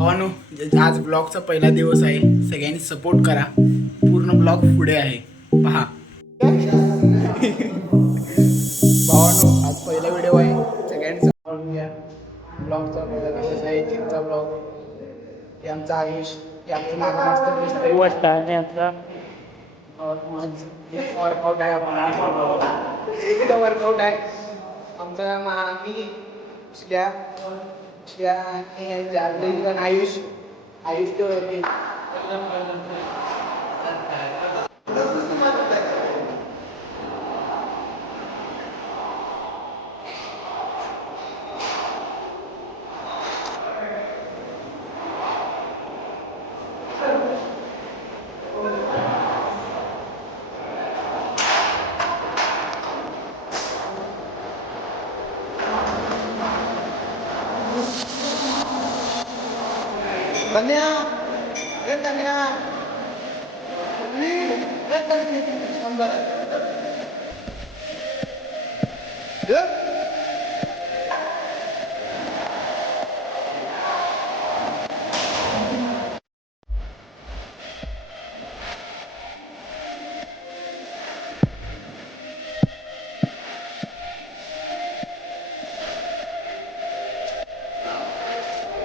भावानो, आज ब्लॉगचा पहिला दिवस आहे. सगळ्यांनी सपोर्ट करा. पूर्ण ब्लॉग पुढे आहे, पहा. भावानो, आज पहिला व्हिडिओ आहे. सगळ्यांनी सपोर्ट घ्या. ब्लॉगचा पहिला दिवस आहे. चिंचा ब्लॉग. आमचा आयुष, आमचं मागं मस्त दिसतंय. वर्कआउट आहे. एकदम वर्कआउट आहे. आमचा मी आयुष तो धन्या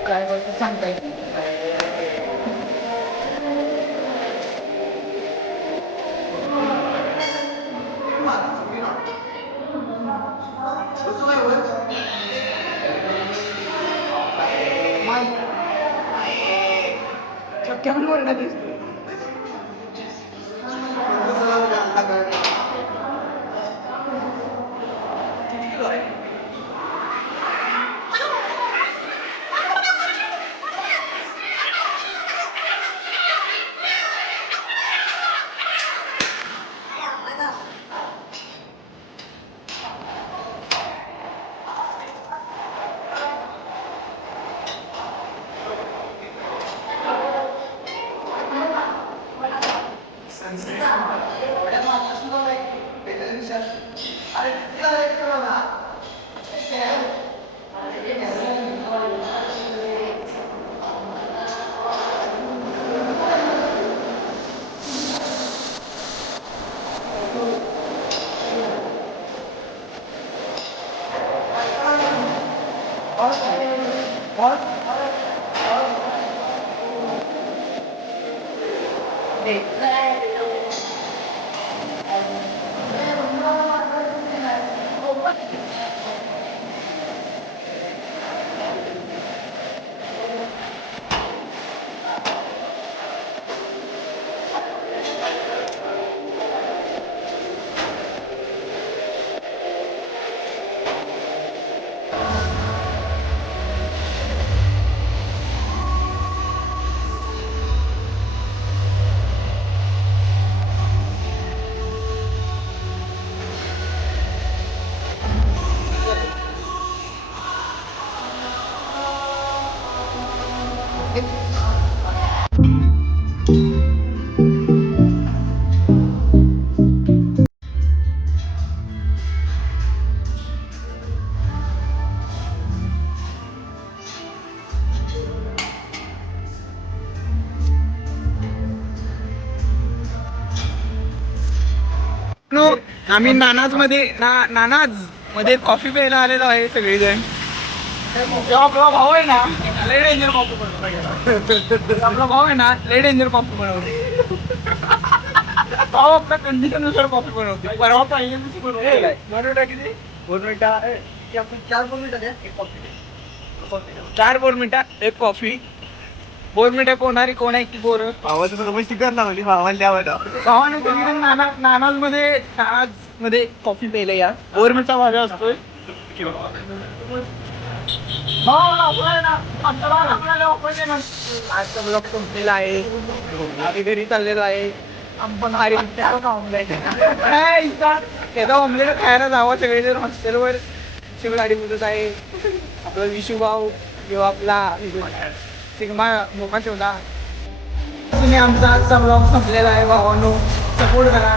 काय बोलतो सांगता येत केवढी ओरडा दिसतो. आम्ही नानाज मध्ये कॉफी प्यायला आलेलो आहे सगळेजण. आपला भाऊ आहे ना, लय डेंजर कॉफी बनवतो. आपला भाऊ आहे ना, लय डेंजर कॉफी बनवतो. भाऊ आपल्या कंडिशन नुसार कॉफी बनवतो. परवा पाहिजे तशी बनवतो. किती 4 बोर्नविटा एक कॉफी. बोर्नविटा कोणारी कोण आहे की बोर भावाचं स्टिकर लावली भावाने नानाज मध्ये कॉफी प्यायला या. बोर्नविटा माझा असतोय. आजचा ब्लॉग संपलेला आहे. आम्ही घरी चाललेलो आहे. आपण त्याचा ऑमलेट खायला जावं सगळेजण हॉस्टेलवर. गाडी बोलत आहे आपला विशू भाऊ किंवा आपला सिग्मा मोका ठेवला. तुम्ही आमचा आजचा ब्लॉग संपलेला आहे. भावांनो, सपोर्ट करा.